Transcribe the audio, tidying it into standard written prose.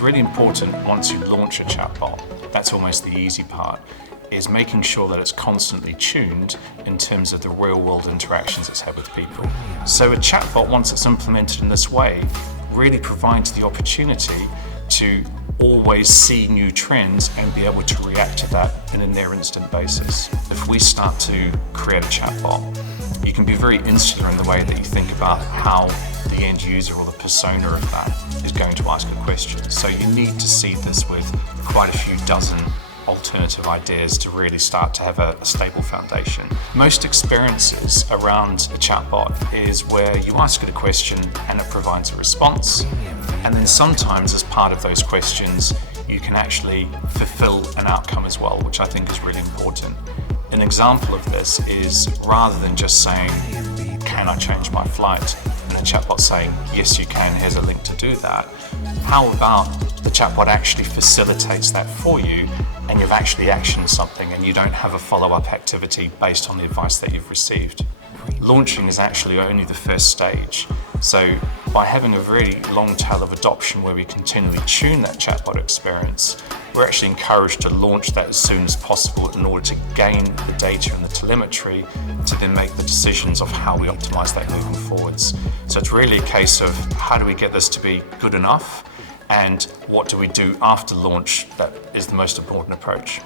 What's really important once you launch a chatbot, that's almost the easy part, is making sure that it's constantly tuned in terms of the real-world interactions it's had with people. So a chatbot, once it's implemented in this way, really provides the opportunity to always see new trends and be able to react to that in a near-instant basis. If we start to create a chatbot, you can be very insular in the way that you think about how the end user or the persona of that is going to ask a question. So you need to seed this with quite a few dozen alternative ideas to really start to have a stable foundation. Most experiences around a chatbot is where you ask it a question and it provides a response. And then sometimes as part of those questions, you can actually fulfill an outcome as well, which I think is really important. An example of this is rather than just saying, can I change my flight? And the chatbot saying, yes you can, here's a link to do that. How about the chatbot actually facilitates that for you and you've actually actioned something and you don't have a follow-up activity based on the advice that you've received? Launching is actually only the first stage. So by having a very long tail of adoption where we continually tune that chatbot experience, we're actually encouraged to launch that as soon as possible in order to gain the data and the telemetry to then make the decisions of how we optimize that moving forwards. So it's really a case of how do we get this to be good enough and what do we do after launch that is the most important approach.